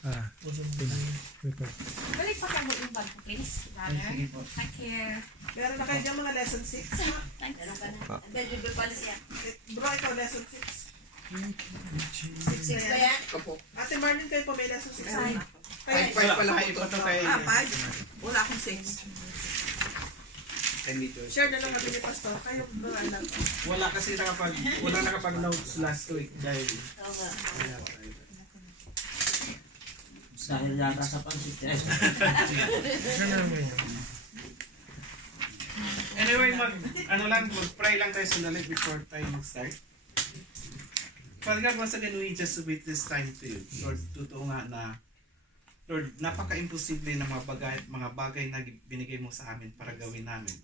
Balik pa kayo yung bag ko, please. Thank you. Meron na kayo dyan mga lesson 6, ha? Thanks. Then you do pala siya. Bro, ikaw lesson 6. 6 ba yan? Ate Marlene, kayo po may lesson 6. Ay. Kaya, Wala ito kay 5. Wala akong 6. Share na lang kami ni Pastor. Kayo ba lang? wala kasi nakapag notes last week dahil Dahil yata sa pansit. anyway mag-pray lang tayo sandali before tayo mag-start. Father God, once again we just submit this time to you. Lord, totoo nga na Lord, napaka-imposible ng mga bagay na binigay mo sa amin para gawin namin.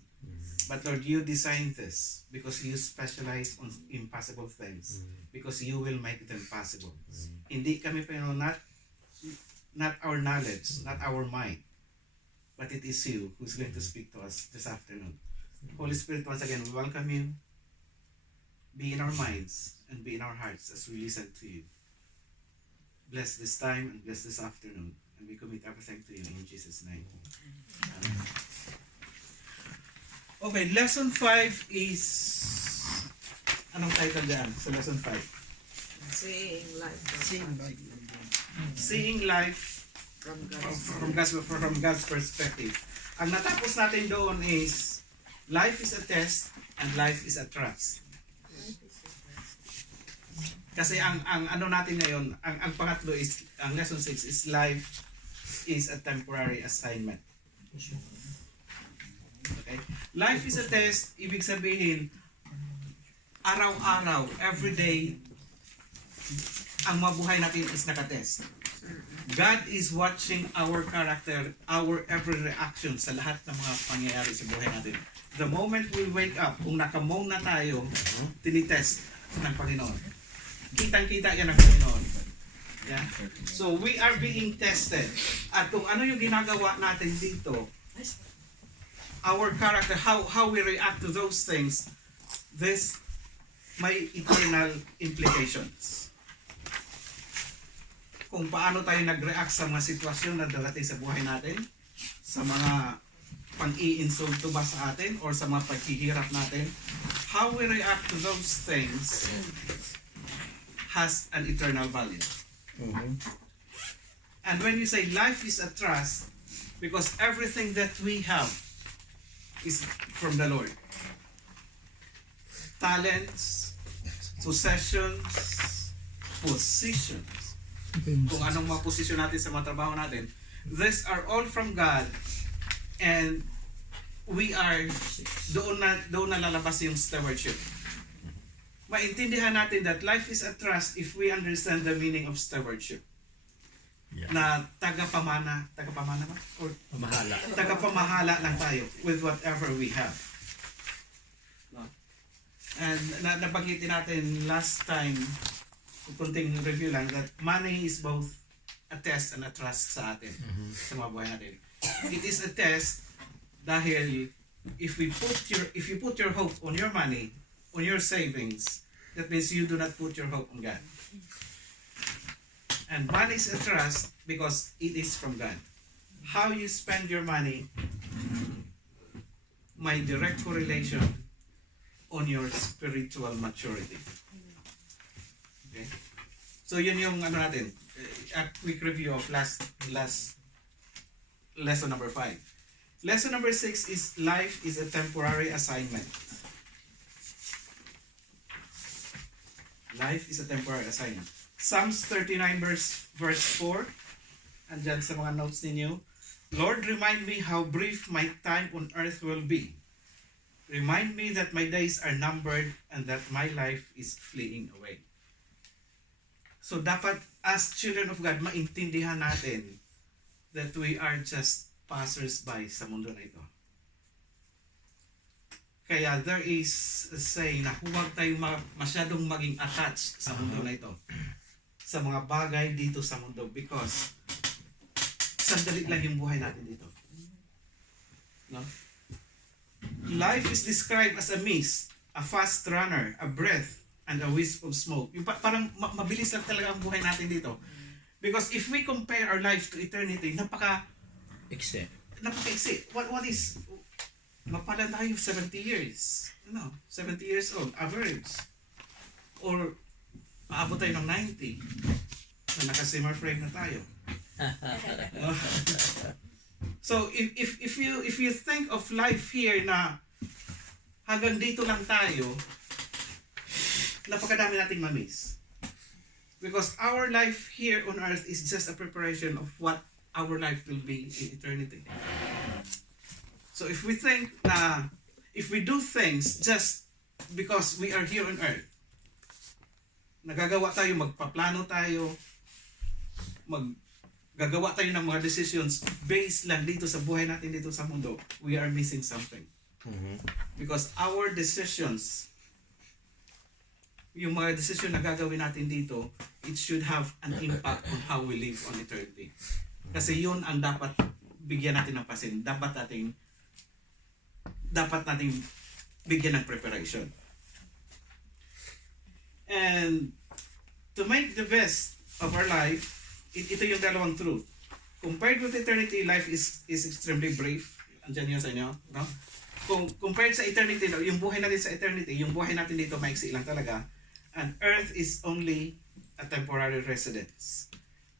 But Lord, you designed this because you specialize on impossible things. Because you will make them possible. Hindi kami pero not our knowledge, not our mind, but it is you who's going to speak to us this afternoon. Holy Spirit, once again, we welcome you. Be in our minds and be in our hearts as we listen to you. Bless this time and bless this afternoon. And we commit everything to you in Jesus' name. Amen. Okay, lesson 5 is... Anong title dyan sa lesson 5? Seeing life. Seeing life from God's perspective. Ang natapos natin doon is life is a test and life is a trust. Kasi ang ano natin ngayon, ang pangatlo is ang lesson 6 is life is a temporary assignment. Okay? Life is a test, ibig sabihin araw-araw, everyday, ang mabuhay natin is nakatest. God is watching our character, our every reaction sa lahat ng mga pangyayari sa buhay natin. The moment we wake up, kung nakamong na tayo, tinitest ng Panginoon. Kitang-kita yan ng Panginoon. Yeah? So we are being tested. At kung ano yung ginagawa natin dito, our character, how we react to those things, this may eternal implications. Kung paano tayo nag-react sa mga sitwasyon na darating sa buhay natin, sa mga pang-i-insulto ba sa atin or sa mga paghihirap natin, how we react to those things has an eternal value. And when you say life is a trust, because everything that we have is from the Lord. Talents, possessions, positions. Kung anong mga posisyon natin sa mga trabaho natin, these are all from God, and we are doon na lalabas yung stewardship. Maintindihan natin that life is a trust if we understand the meaning of stewardship. Yeah. Na tagapamana ba? Or tagapamahala lang tayo with whatever we have. No? And nabanggit natin last time, kunting review lang, that money is both a test and a trust sa atin, sa mga buhay natin. It is a test dahil if you put your hope on your money, on your savings, that means you do not put your hope on God. And money is a trust because it is from God. How you spend your money may direct correlation on your spiritual maturity. Okay? So yun yung ano natin, a quick review of last lesson number 5. Lesson number 6 is life is a temporary assignment. Life is a temporary assignment. Psalms 39 verse 4. Andyan sa mga notes ninyo. Lord, remind me how brief my time on earth will be. Remind me that my days are numbered and that my life is fleeing away. So dapat as children of God, maintindihan natin that we are just passers-by sa mundo na ito. Kaya there is a saying na huwag tayong masyadong maging attached sa mundo na ito. Sa mga bagay dito sa mundo because sandali lang yung buhay natin dito. No? Life is described as a mist, a fast runner, a breath, and a wisp of smoke. Yung parang mabilis lang talaga ang buhay natin dito. Because if we compare our life to eternity, Except. napaka-exit. What is, mapala tayo 70 years. 70 years old, average. Or, maabot tayo ng 90. Na naka-simmer frame na tayo. So, if you think of life here na hanggang dito lang tayo, napakadami nating mamiss. Because our life here on earth is just a preparation of what our life will be in eternity. So if we think if we do things just because we are here on earth, nagagawa tayo, magpaplano tayo, gagawa tayo ng mga decisions based lang dito sa buhay natin dito sa mundo, we are missing something. Because our decisions, yung mga decision na gagawin natin dito, it should have an impact on how we live on eternity. Kasi yun ang dapat bigyan natin ng pasin. Dapat natin bigyan ng preparation. And to make the best of our life, ito yung dalawang truth. Compared with eternity, life is extremely brief. Andiyan yun sa inyo, no? Kung compared sa eternity, yung buhay natin sa eternity, yung buhay natin dito maiksi lang talaga. And earth is only a temporary residence.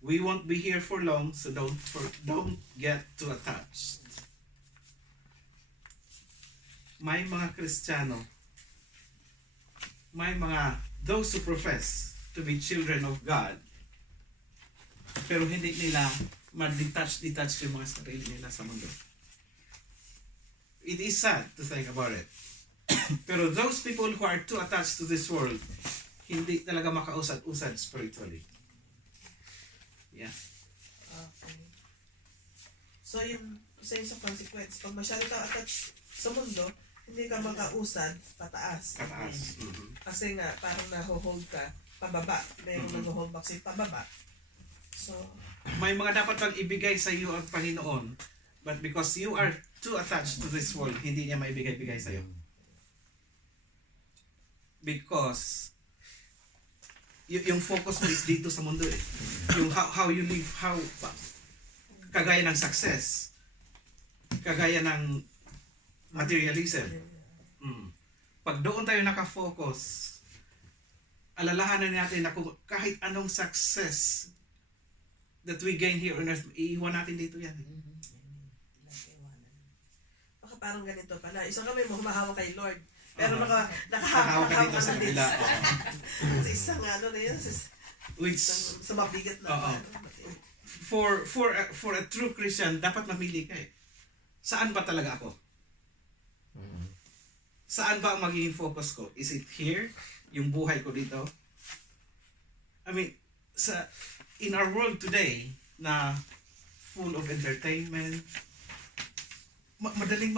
We won't be here for long, so don't get too attached. May mga Kristiyano, may mga those who profess to be children of God, pero hindi nila ma-detach yung mga sarili nila sa mundo. It is sad to think about it. Pero those people who are too attached to this world, hindi talaga makausad-usad spiritually. Yeah. Okay. So yung isa sa consequence, pag masyado ka attached sa mundo, hindi ka makausad pataas. Pataas. Kasi nga, parang naho-hold ka pababa. Mayroong nag-hold back sa'yo pababa. So, may mga dapat pang ibigay sa iyo ang Panginoon, but because you are too attached to this world, hindi niya maibigay-bigay sa iyo. Because yung focus mo is dito sa mundo eh. Yung how you live, kagaya ng success, kagaya ng materialism. Pag doon tayo nakafocus, alalahanan natin na kung kahit anong success that we gain here on earth, iiwan natin dito yan. baka parang ganito pala. Isang kami mo humahawak kay Lord. Pero nakahawak ka dito sa kabila. Sa isang ano na yun, Which, sa mabigat na. for a true Christian, dapat mamili ka eh. Saan ba talaga ako? Saan ba ang magiging focus ko? Is it here? Yung buhay ko dito? I mean, in our world today, na full of entertainment, madaling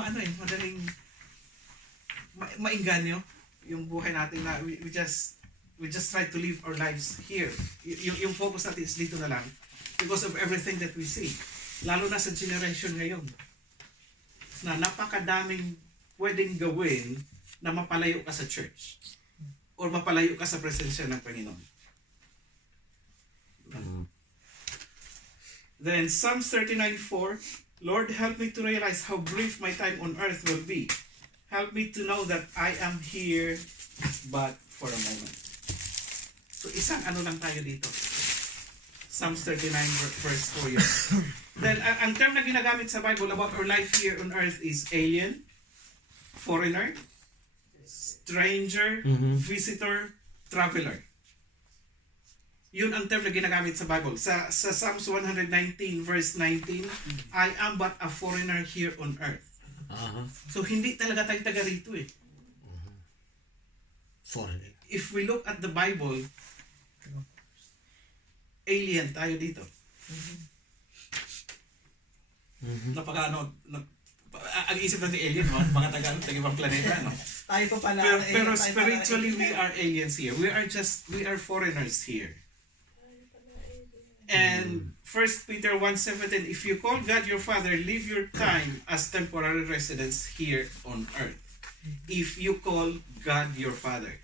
mainganyo yung buhay natin na we just try to live our lives here. Yung focus natin is dito na lang because of everything that we see. Lalo na sa generation ngayon na napakadaming pwedeng gawin na mapalayo ka sa church or mapalayo ka sa presensya ng Panginoon. Then Psalms 39:4, Lord, help me to realize how brief my time on earth will be. Help me to know that I am here but for a moment. So isang ano lang tayo dito. Psalms 39 verse 4 yun. Then ang term na ginagamit sa Bible about our life here on earth is alien, foreigner, stranger, visitor, traveler. Yun ang term na ginagamit sa Bible. Sa Psalms 119 verse 19, I am but a foreigner here on earth. So hindi talaga tayo taga rito eh. Foreigner. If we look at the Bible, alien tayo dito. Ang isip natin alien, mga taga-ibang planeta, no? Tayo pa pala. Pero spiritually, we are aliens here. We are foreigners here. And 1 Peter 1:17, if you call God your Father, live your time as temporary residents here on earth. If you call God your Father.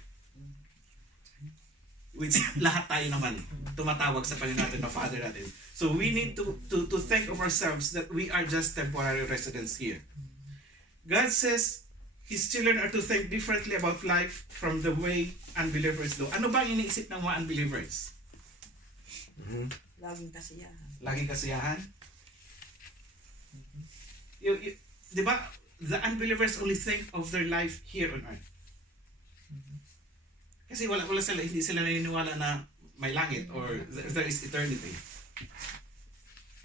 which lahat tayo naman tumatawag sa Panginoon natin na Father natin. So we need to think of ourselves that we are just temporary residents here. God says His children are to think differently about life from the way unbelievers do. Ano ba ang iniisip ng mga unbelievers? Laging kasiyahan. Laging kasiyahan? Di ba, the unbelievers only think of their life here on earth. Kasi hindi sila naniniwala na may langit or there is eternity.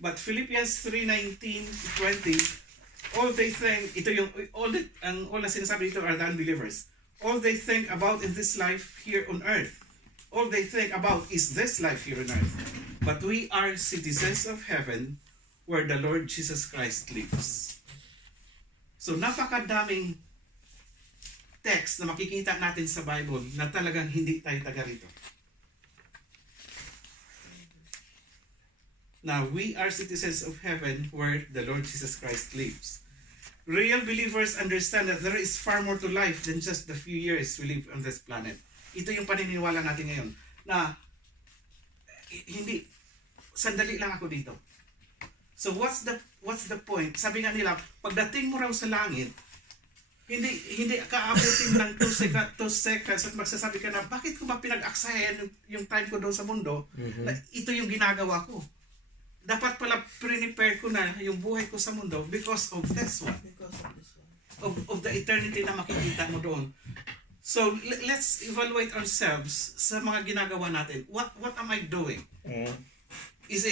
But Philippians 3:19-20, all they think, all na sinasabi dito are the unbelievers. All they think about in this life here on earth. All they think about is this life here on earth. But we are citizens of heaven where the Lord Jesus Christ lives. So napakadaming text na makikita natin sa Bible na talagang hindi tayo taga rito. Now, we are citizens of heaven where the Lord Jesus Christ lives. Real believers understand that there is far more to life than just the few years we live on this planet. Ito yung paniniwala natin ngayon na hindi, sandali lang ako dito. So what's the point? Sabi nga nila, pagdating mo raw sa langit, hindi ka abutin ng 2 seconds at magsasabi ka na, bakit ko ba pinag-aksayan yung time ko doon sa mundo? Na ito yung ginagawa ko. Dapat pala prepare ko na yung buhay ko sa mundo because of this one. Of the eternity na makikita mo doon. So let's evaluate ourselves sa mga ginagawa natin. What am I doing? Is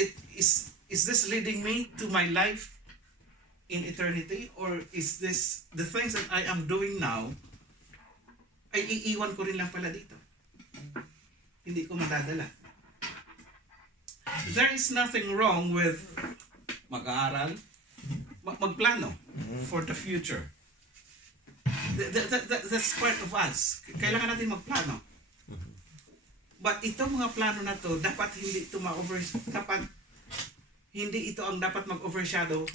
this leading me to my life in eternity, or is this the things that I am doing now ay iiwan ko rin lang pala dito? Hindi ko madadala. There is nothing wrong with mag-aaral, magplano for the future. That's part of us. Kailangan natin magplano. But itong mga plano na to, dapat hindi ito hindi ito ang dapat mag-overshadow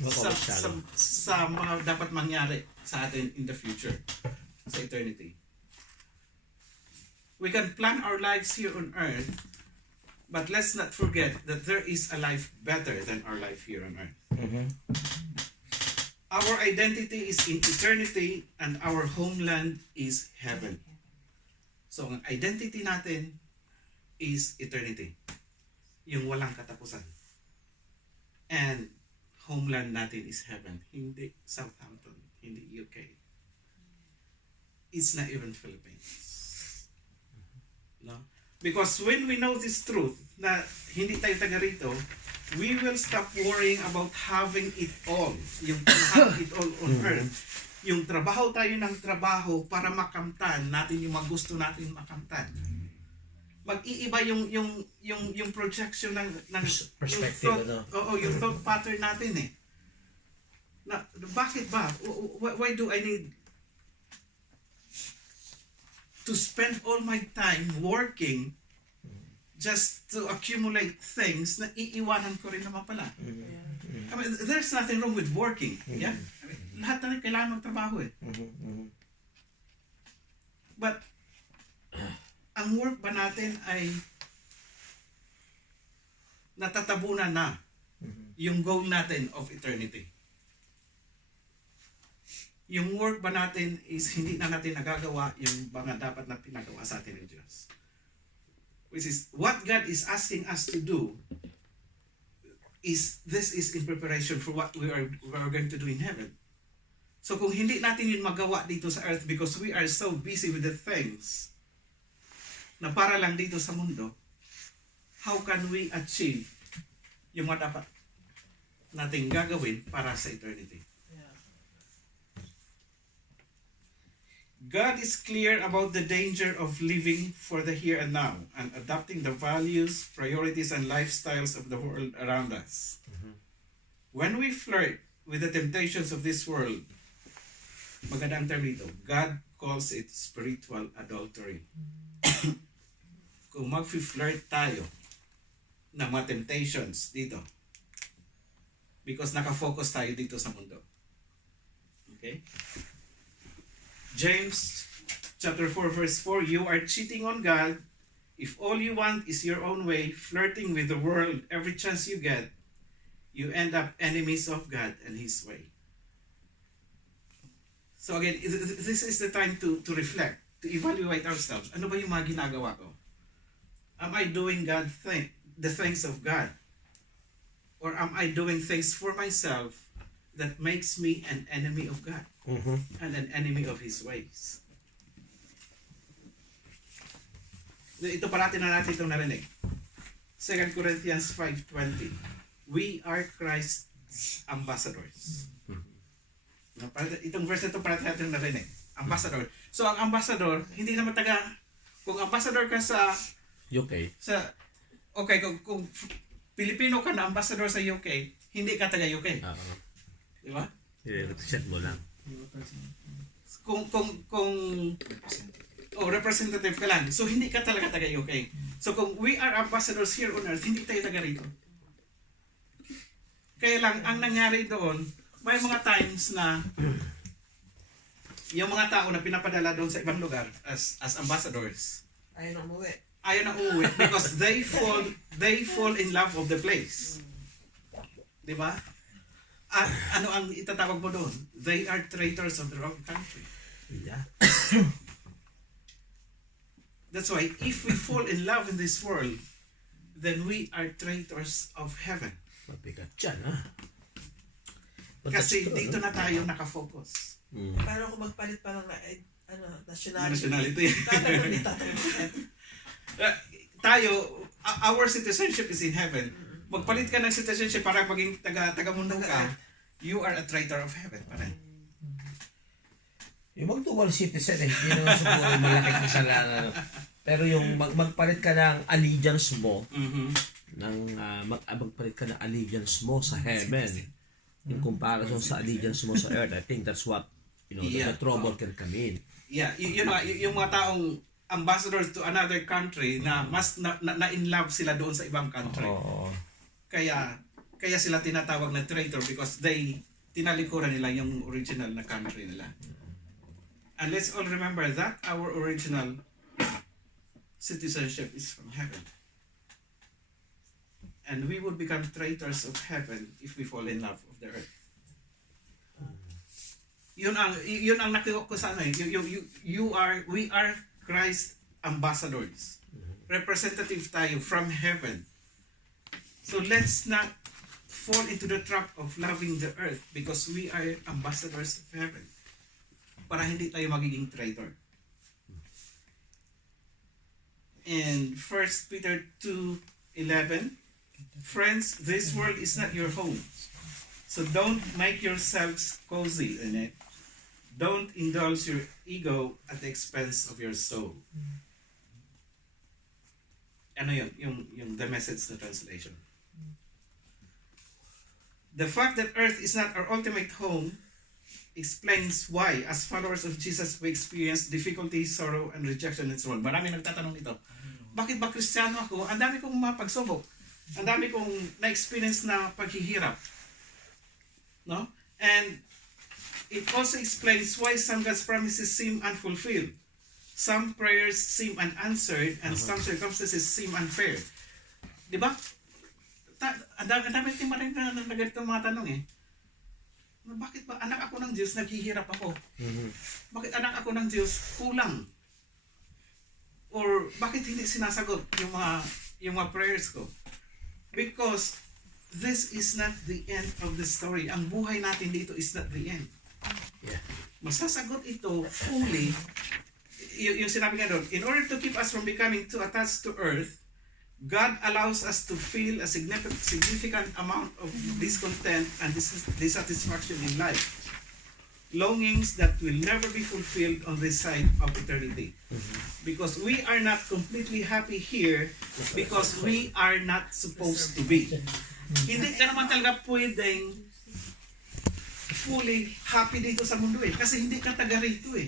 sa mga dapat mangyari sa atin in the future, sa eternity. We can plan our lives here on earth, but let's not forget that there is a life better than our life here on earth. Our identity is in eternity and our homeland is heaven. So, ang identity natin is eternity. Yung walang katapusan. And homeland natin is heaven. Hindi Southampton, hindi UK. It's not even Philippines. No? Because when we know this truth, na hindi tayo taga rito, we will stop worrying about having it all. Yung have it all on earth. Yung trabaho tayo ng trabaho para makamtan natin yung mga gusto natin makamtan. Mag-iiba yung projection ng perspective, yung thought pattern natin eh. Na, bakit ba? Why do I need to spend all my time working just to accumulate things na iiwanan ko rin naman pala? I mean, there's nothing wrong with working. Yeah? I mean, lahat na rin kailangan magtrabaho eh. But, ang work ba natin ay natatabunan na yung goal natin of eternity? Yung work ba natin is hindi na natin nagagawa yung mga dapat na pinagawa sa atin ng Diyos? Which is, what God is asking us to do is, this is in preparation for what we are going to do in heaven. So kung hindi natin yun magawa dito sa earth because we are so busy with the things na para lang dito sa mundo, how can we achieve yung mga dapat nating gagawin para sa eternity? God is clear about the danger of living for the here and now and adopting the values, priorities, and lifestyles of the world around us. When we flirt with the temptations of this world, maganda ang term dito, God calls it spiritual adultery. Kung mag-flirt tayo ng mga temptations dito, because nakafocus tayo dito sa mundo. Okay? James chapter 4 verse 4, you are cheating on God If all you want is your own way, flirting with the world every chance you get, you end up enemies of God and His way. So again, this is the time to reflect, to evaluate ourselves. Ano ba yung mga ginagawa ko? Am I doing the things of God? Or am I doing things for myself that makes me an enemy of God and an enemy of His ways? Ito parati na natin itong narinig. 2 Corinthians 5:20. We are Christ's ambassadors. Itong verse na ito parati natin narinig. Ambassador. So ang ambassador, hindi naman kung ambassador ka sa UK. Okay, kung Pilipino ka na ambassador sa UK, hindi ka taga UK. Di ba? I-represent mo lang. Kung representative ka lang. So, hindi ka talaga taga UK. So, kung we are ambassadors here on earth, hindi tayo taga rito. Kaya lang, ang nangyari doon, may mga times na yung mga tao na pinapadala doon sa ibang lugar as ambassadors, Ayaw na umuwi. ayaw na uuwi because they fall in love of the place. Di ba? At ano ang itatawag mo doon? They are traitors of their own country. Yeah. That's why if we fall in love in this world, then we are traitors of heaven. Mabigat yan, ha? But Kasi that's true, dito no? na tayo nakafocus. Paano kung magpalit pa ng nationality? Nationality. Tatanong Tayo, our citizenship is in heaven. Magpalit ka ng citizenship para maging taga-mundo ka, you are a traitor of heaven. Parang. Yung mag-dual citizen, hindi naman siguro malaking kasalanan. Pero yung magpalit ka ng allegiance mo, magpalit ka ng allegiance mo sa heaven, in comparison sa allegiance mo sa earth, I think that's what, the trouble can come in. Yeah, yung mga taong ambassadors to another country na mas na in love sila doon sa ibang country. Kaya sila tinatawag na traitor because tinalikuran nila yung original na country nila. And let's all remember that our original citizenship is from heaven. And we would become traitors of heaven if we fall in love of the earth. Yun ang nakuha ko sa ano. We are Christ ambassadors. Representative tayo from heaven. So let's not fall into the trap of loving the earth because we are ambassadors of heaven. Para hindi tayo magiging traitor. And 1 Peter 2:11, friends, this world is not your home. So don't make yourselves cozy in it. Don't indulge your ego at the expense of your soul. Ano yun? Yung the message na translation. The fact that earth is not our ultimate home explains why, as followers of Jesus, we experience difficulty, sorrow, and rejection in this world. Marami nagtatanong nito. Bakit ba Kristiyano ako? Ang dami kong mga pagsubok. Ang dami kong na-experience na paghihirap. No? And it also explains why some God's promises seem unfulfilled. Some prayers seem unanswered and some circumstances seem unfair. Di ba? Ang dami na ganito mga tanong eh. Bakit ba anak ako ng Diyos, naghihirap ako? Bakit anak ako ng Diyos, kulang? Or bakit hindi sinasagot yung mga prayers ko? Because this is not the end of the story. Ang buhay natin dito is not the end. Yeah. Masasagot ito fully. Yung sinabi nga doon, in order to keep us from becoming too attached to earth, God allows us to feel a significant amount of discontent and dissatisfaction in life. Longings that will never be fulfilled on this side of eternity. Because we are not completely happy here because we are not supposed to be. Hindi ka naman talaga pwedeng fully happy dito sa mundo eh. Kasi hindi ka taga rito eh.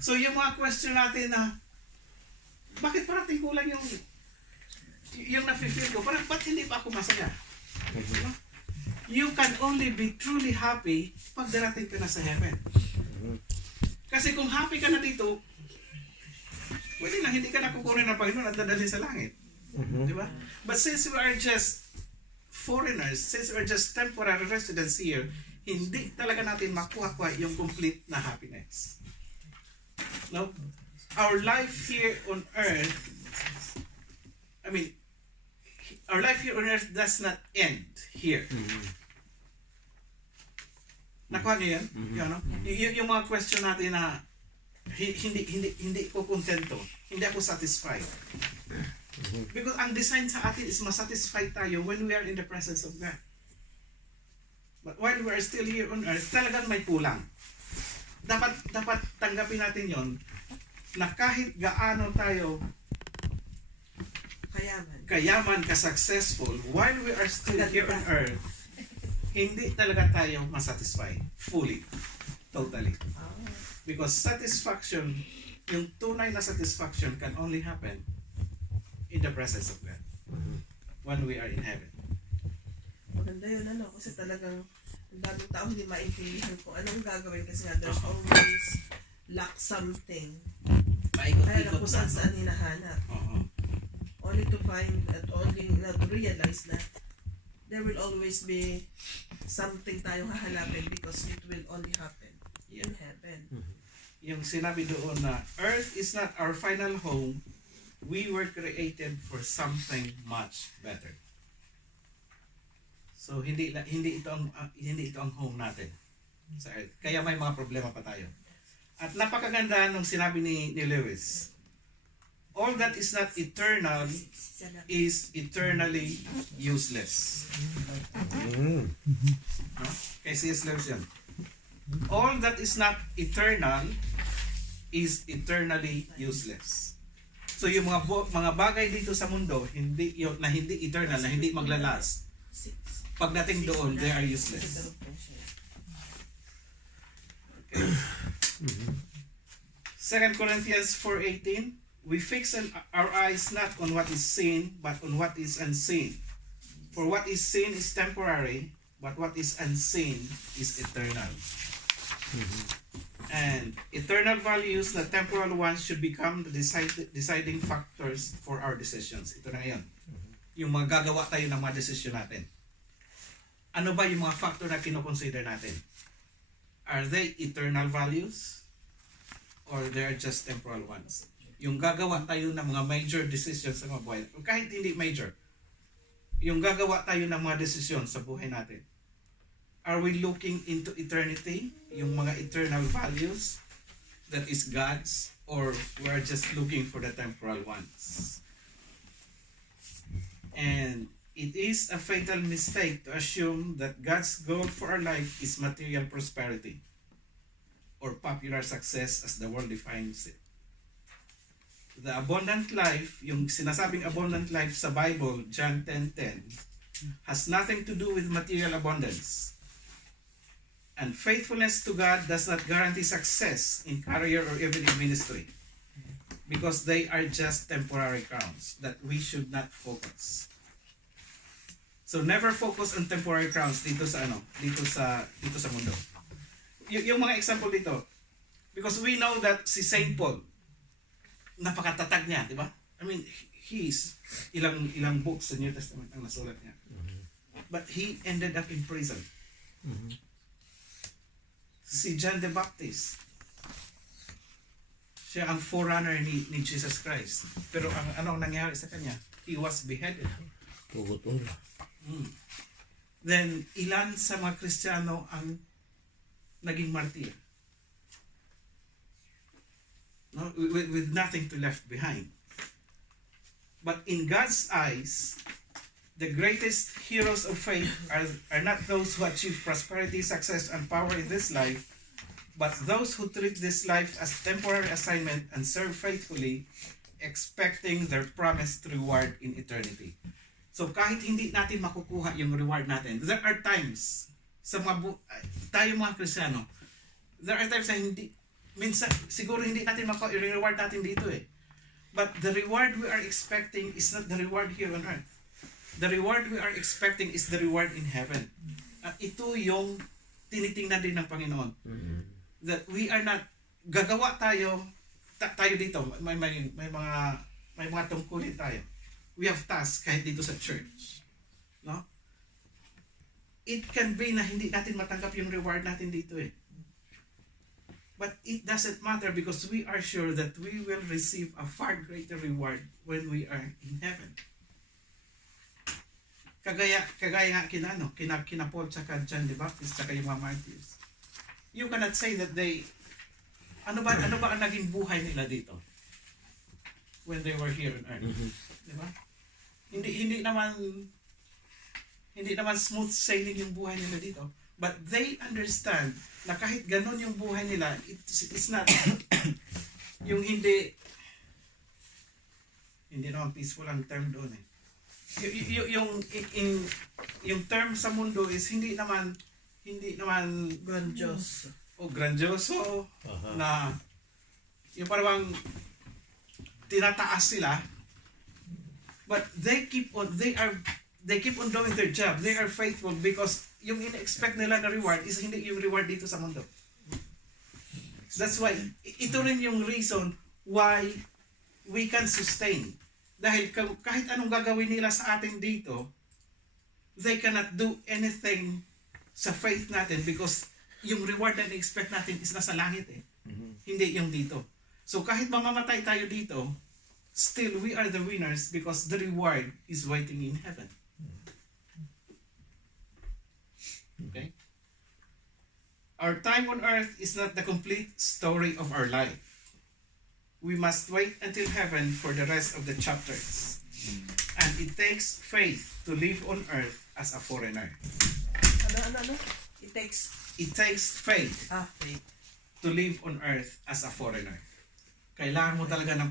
So yung mga question natin na bakit parating kulang yung na-feel ko, parang ba't hindi pa ako masaya? You can only be truly happy pag darating ka na sa heaven. Kasi kung happy ka na dito, pwede na, hindi ka nakukunin ng Panginoon at dadalhin sa langit. Di ba? But since we are just foreigners, since we are just temporary residents here, hindi talaga natin makuha yung complete na happiness. No? Our life here on earth, our life here on earth does not end here. Nakuha niyo yan? Yung mga question natin na hindi ko kontento, hindi ako satisfied. Because ang design sa atin is masatisfied tayo when we are in the presence of God. But while we are still here on earth, talagang may kulang. Dapat tanggapin natin yon na kahit gaano tayo kayaman, ka-successful, while we are still here on earth, hindi talaga tayo masatisfied fully, totally. Because satisfaction, yung tunay na satisfaction can only happen in the presence of God when we are in heaven. Maganda yun, kasi talagang ang daming tao hindi maintindihan kung anong gagawin kasi nga there's always lack something. Kaya na kung saan hinahanap. Only to find at only not to realize that there will always be something tayong hahanapin because it will only happen in heaven. Yung sinabi doon na earth is not our final home, we were created for something much better. So hindi ito ang home natin sa earth. Kaya may mga problema pa tayo. At napakaganda nung sinabi ni Lewis. All that is not eternal is eternally useless. No? Kay C.S. Lewis yan. All that is not eternal is eternally useless. So yung mga bagay dito sa mundo hindi eternal, na hindi maglalast, pagdating doon they are useless. Okay. 2 Corinthians 4:18, we fix our eyes not on what is seen but on what is unseen. For what is seen is temporary, but what is unseen is eternal. And eternal values, the temporal ones, should become the deciding factors for our decisions. Ito na ngayon. Yung mga gagawa tayo ng mga desisyon natin. Ano ba yung mga factor na kinoconsider natin? Are they eternal values? Or they are just temporal ones? Yung gagawa tayo ng mga major decisions sa mga buhay. Kahit hindi major. Yung gagawa tayo ng mga desisyon sa buhay natin. Are we looking into eternity? Yung mga eternal values that is God's, or we are just looking for the temporal ones? And it is a fatal mistake to assume that God's goal for our life is material prosperity or popular success as the world defines it. The abundant life, yung sinasabing abundant life sa Bible, John 10:10, has nothing to do with material abundance. And faithfulness to God does not guarantee success in career or even in ministry, because they are just temporary crowns that we should not focus. So never focus on temporary crowns dito sa mundo. Yung mga example dito, because we know that si Saint Paul, napakatatag niya, di ba? I mean, he's ilang books sa New Testament ang nasulat niya. But he ended up in prison. Si John the Baptist, siya ang forerunner ni Jesus Christ. Pero anong nangyari sa kanya? He was beheaded. Then, ilan sa mga Kristiyano ang naging martir? No? With nothing to left behind. But in God's eyes, the greatest heroes of faith are not those who achieve prosperity, success, and power in this life, but those who treat this life as temporary assignment and serve faithfully, expecting their promised reward in eternity. So kahit hindi natin makukuha yung reward natin, there are times sa tayo mga Kristiyano, there are times na minsan siguro hindi natin makuha yung reward natin dito eh. But the reward we are expecting is not the reward here on earth. The reward we are expecting is the reward in heaven. At ito yung tinitingnan din ng Panginoon. That we are not, gagawa tayo tayo dito, may mga tungkulin tayo. We have tasks kahit dito sa church. No? It can be na hindi natin matanggap yung reward natin dito eh. But it doesn't matter because we are sure that we will receive a far greater reward when we are in heaven. Kagaya nga kina Paul tsaka John the Baptist tsaka yung mga martyrs. You cannot say that they ano ba ang naging buhay nila dito when they were here on earth. Di ba? Hindi naman smooth sailing yung buhay nila dito. But they understand na kahit ganun yung buhay nila, it's not yung hindi naman peaceful ang term doon eh. Yung term sa mundo is hindi naman grandioso na yung parang tinataas sila, but they keep on doing their job. They are faithful because yung in-expect nila na reward is hindi yung reward dito sa mundo. That's why ito rin yung reason why we can sustain. Dahil kahit anong gagawin nila sa atin dito, they cannot do anything sa faith natin because yung reward na expect natin is nasa langit eh. Hindi yung dito. So kahit mamamatay tayo dito, still we are the winners because the reward is waiting in heaven. Okay? Our time on earth is not the complete story of our life. We must wait until heaven for the rest of the chapters. And it takes faith to live on earth as a foreigner. Ano? It takes faith faith to live on earth as a foreigner. Kailangan mo talaga ng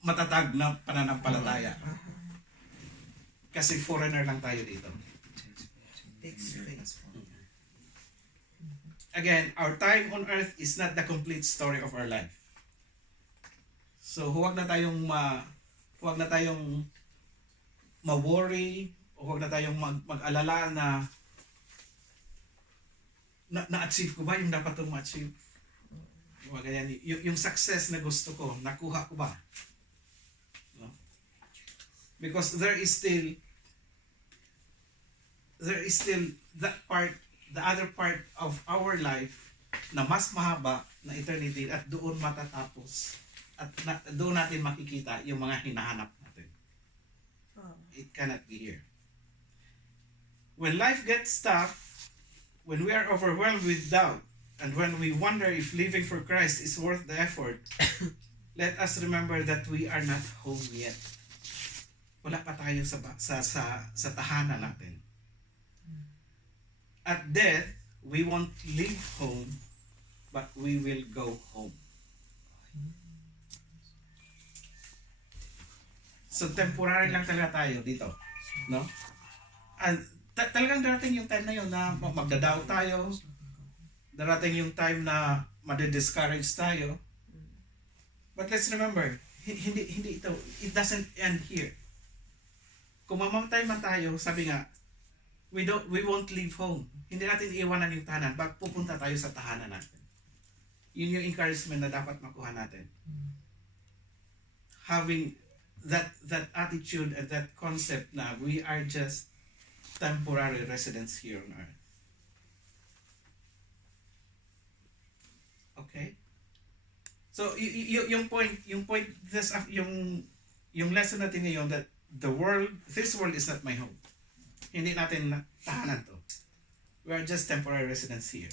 matatag na pananampalataya. Kasi foreigner lang tayo dito. Takes faith. Again, our time on earth is not the complete story of our life. So huwag na tayong ma-worry o huwag na tayong mag-alala na-achieve ko ba yung dapat kong ma-achieve? Yung success na gusto ko, nakuha ko ba? No? Because there is still that part, the other part of our life na mas mahaba na eternity at doon matatapos at doon natin makikita yung mga hinahanap natin. It cannot be here. When life gets tough, when we are overwhelmed with doubt, and when we wonder if living for Christ is worth the effort, let us remember that we are not home yet. Wala pa tayo sa tahanan natin. At death, we won't leave home, but we will go home. So temporary lang talaga tayo dito, no? And talagang darating yung time na yun na magdadaw tayo, darating yung time na madi-discourage tayo. But let's remember, hindi ito, it doesn't end here. Kung mamamatay man tayo, sabi nga, we won't leave home. Hindi natin iiwanan yung tahanan, bak pupunta tayo sa tahanan natin. Yun yung encouragement na dapat makuha natin. Having that attitude and that concept na we are just temporary residents here on earth. Okay? So yung lesson natin ngayon that this world is not my home. Hindi natin tahanan to. We are just temporary residents here.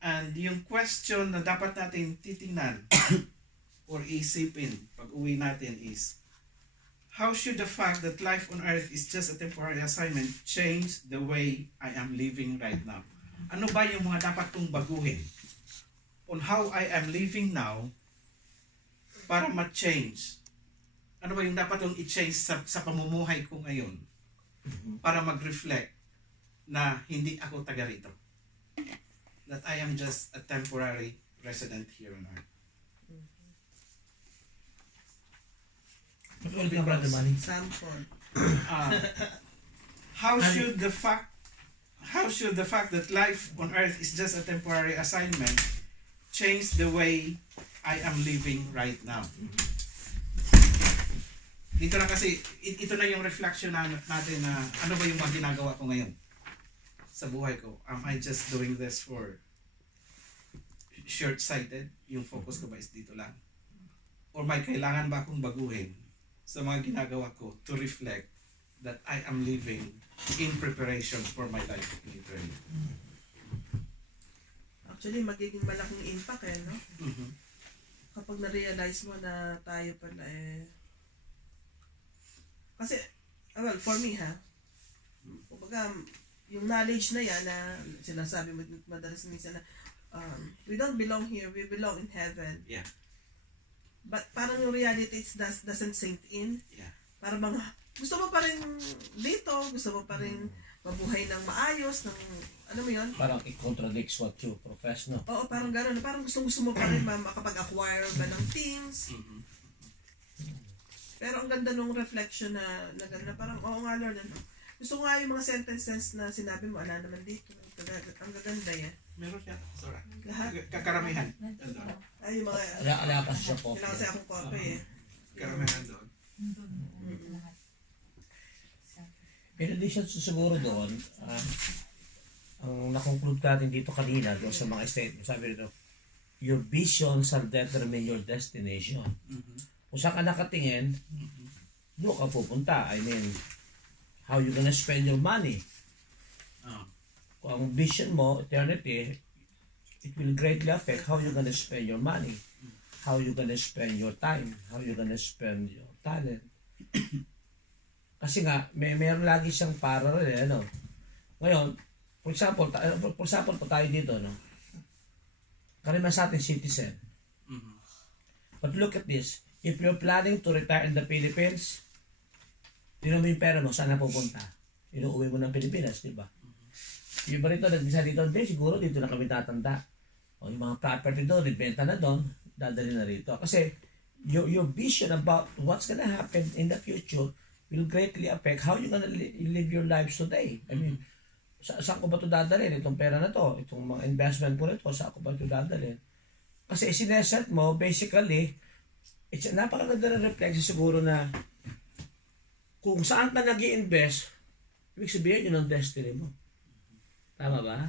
And yung question na dapat natin titingnan or isipin pag uwi natin is, how should the fact that life on earth is just a temporary assignment change the way I am living right now? Ano ba yung mga dapat kong baguhin on how I am living now para ma-change? Ano ba yung dapat kong i-change sa pamumuhay ko ngayon para mag-reflect na hindi ako taga rito? That I am just a temporary resident here on earth. What will be Brother Manny? Sample. How should the fact that life on earth is just a temporary assignment change the way I am living right now. Dito na kasi, ito na yung reflection natin na ano ba yung mga ginagawa ko ngayon sa buhay ko. Am I just doing this for short-sighted? Yung focus ko ba is dito lang? Or may kailangan ba akong baguhin sa mga ginagawa ko to reflect that I am living in preparation for my life in eternity? Actually, magiging malaking impact no? Mm-hmm. Kapag na-realize mo na tayo pala kasi, well, for me kumbaga, yung knowledge na yan na sinasabi mo madalas minsan na we don't belong here, we belong in heaven. Yeah. But parang yung reality doesn't sink in. Yeah. Parang gusto mo pa rin dito, gusto mo pa rin mabuhay ng maayos, ng ano mo yun? Parang it contradicts what you profess, no? Oo, parang gano'n. Parang gusto mo pa rin makapag-acquire ba ng things. Mm-hmm. Pero ang ganda nung reflection na gano'n na parang, oo nga Lord, gusto ko nga yung mga sentences na sinabi mo, ala naman dito. Ang gaganda yan. Meron siya. Sorry. Lahat. Kakaramihan. Ay, yung mga, Wala pa siya po. kailangan kasi akong copy Karamihan doon. In addition siguro doon, ang nakonclude natin dito kanina doon sa mga statement, sabi dito, your vision shall determine your destination. Kung saan ka nakatingin, doon ka pupunta. I mean, how you gonna spend your money. Kung ang vision mo, eternity, it will greatly affect how you gonna spend your money, how you gonna spend your time, how you gonna spend your talent. Kasi nga, meron lagi siyang parallel, ano. Ngayon, for example po tayo dito, no. Karamihan sa ating citizen. But look at this. If you're planning to retire in the Philippines, yun mo yung pera mo, saan na pupunta? Inuuwi mo ng Pilipinas, di ba? Yung ba rito, nag-isa dito, hindi, siguro dito na kami tatanda. O yung mga property doon, ibenta na doon, dadali na rito. Kasi, your vision about what's gonna happen in the future will greatly affect how you're gonna live your lives today. I mean, saan ko ba ito dadalhin? Itong pera na to, itong mga investment ko na ito, saan ko ba ito dadalhin? Kasi sineset mo, basically, it's napakaganda na reflection siguro na kung saan ka nag-i-invest, ibig sabihin yun ang destiny mo. Tama ba?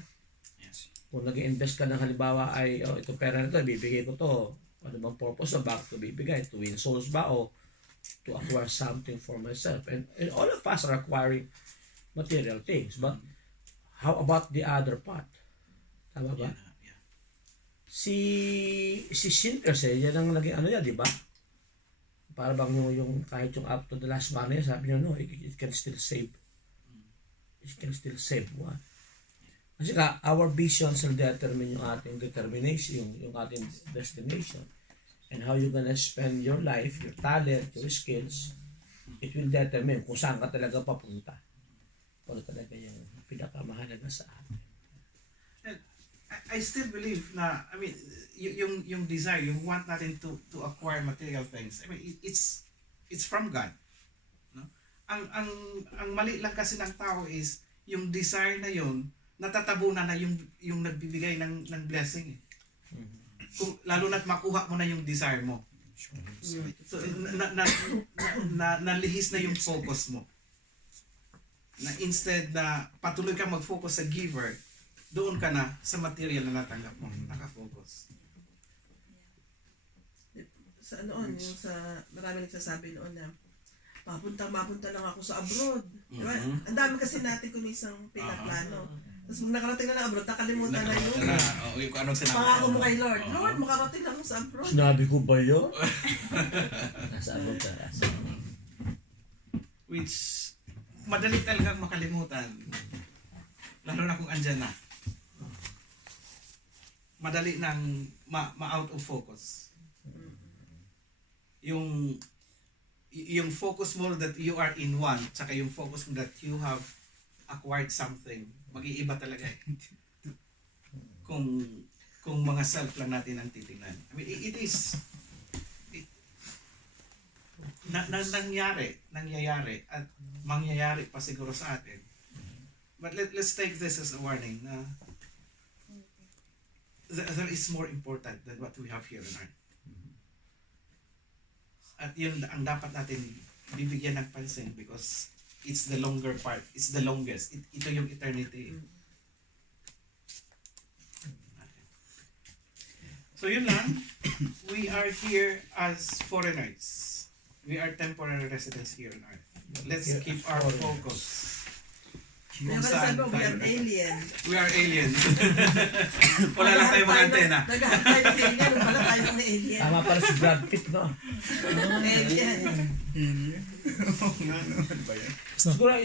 Yes. Kung nag-i-invest ka ng halimbawa ay, ito pera na ito, bibigay ko to. Ano bang purpose na bakit ito bibigay? To win souls ba o to acquire something for myself? And all of us are acquiring material things. But how about the other part? Tama ba? Yeah. Si Sin kasi, yan ang naging ano yan, di ba? Para bang yung kahit yung up to the last money, sabi niya, no, it can still save. It can still save one. Kasi our vision will determine yung ating determination, yung ating destination. And how you're gonna spend your life, your talent, your skills, it will determine kung saan ka talaga papunta. Kung talaga yung pinakamahalaga sa atin. I still believe na, I mean, yung desire, yung want natin to acquire material things, I mean, it's from God. No? Ang mali lang kasi ng tao is, yung desire na yun, natatabunan na yung nagbibigay ng blessing. Kung, lalo na't makuha mo na yung desire mo. So, nalihis na yung focus mo. Na instead na patuloy kang mag-focus sa giver, doon ka na sa material na natanggap mo, nakafocus. Sa noon, yung sa marami nagsasabi noon na mapunta lang ako sa abroad. Diba? Ang dami kasi natin kung isang pinaplano. Tapos pag nakarating na ng abroad, nakalimutan na yung Kung anong sinabi pangako mo kay Lord. Lord, makarating na ako sa abroad. Sinabi ko ba yun? Nasa abot ka. Which, madali talagang makalimutan. Lalo na kung andyan na. Madali nang ma-out of focus. Yung focus mo that you are in one, tsaka yung focus mo that you have acquired something, mag-iiba talaga eh. Kung mga self lang natin ang titingnan. I mean, it is nangyayari at mangyayari pa siguro sa atin. But let's take this as a warning na there is more important than what we have here on earth. At yun ang dapat natin bibigyan ng pansin because it's the longer part. It's the longest. Ito yung eternity. So yun lang. We are here as foreigners. We are temporary residents here on earth. Let's keep our focus. Kaya pala sabi ko, we are alien. We are aliens. Wala lang tayo mga antena. Naghahantay ng alien, wala tayo ng alien. Tama pala si Brad Pitt, no? Alien. Ano ba yan? Siguro,